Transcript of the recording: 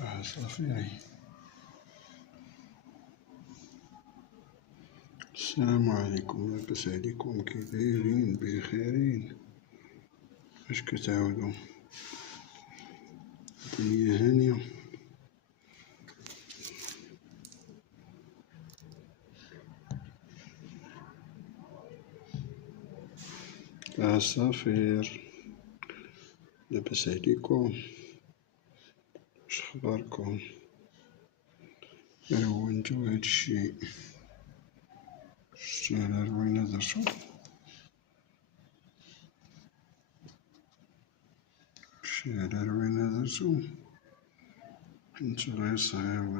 عصافيري. السلام عليكم، لاباس عليكم؟ كي دايرين؟ بخيرين؟ اش كتعاودو؟ الدنيا هانية؟ عصافير، لاباس عليكم؟ اش خباركم؟ هاهو نتو هادشي شتو على روينة درتو، شتي على روينة درتو، نتو غير صغير.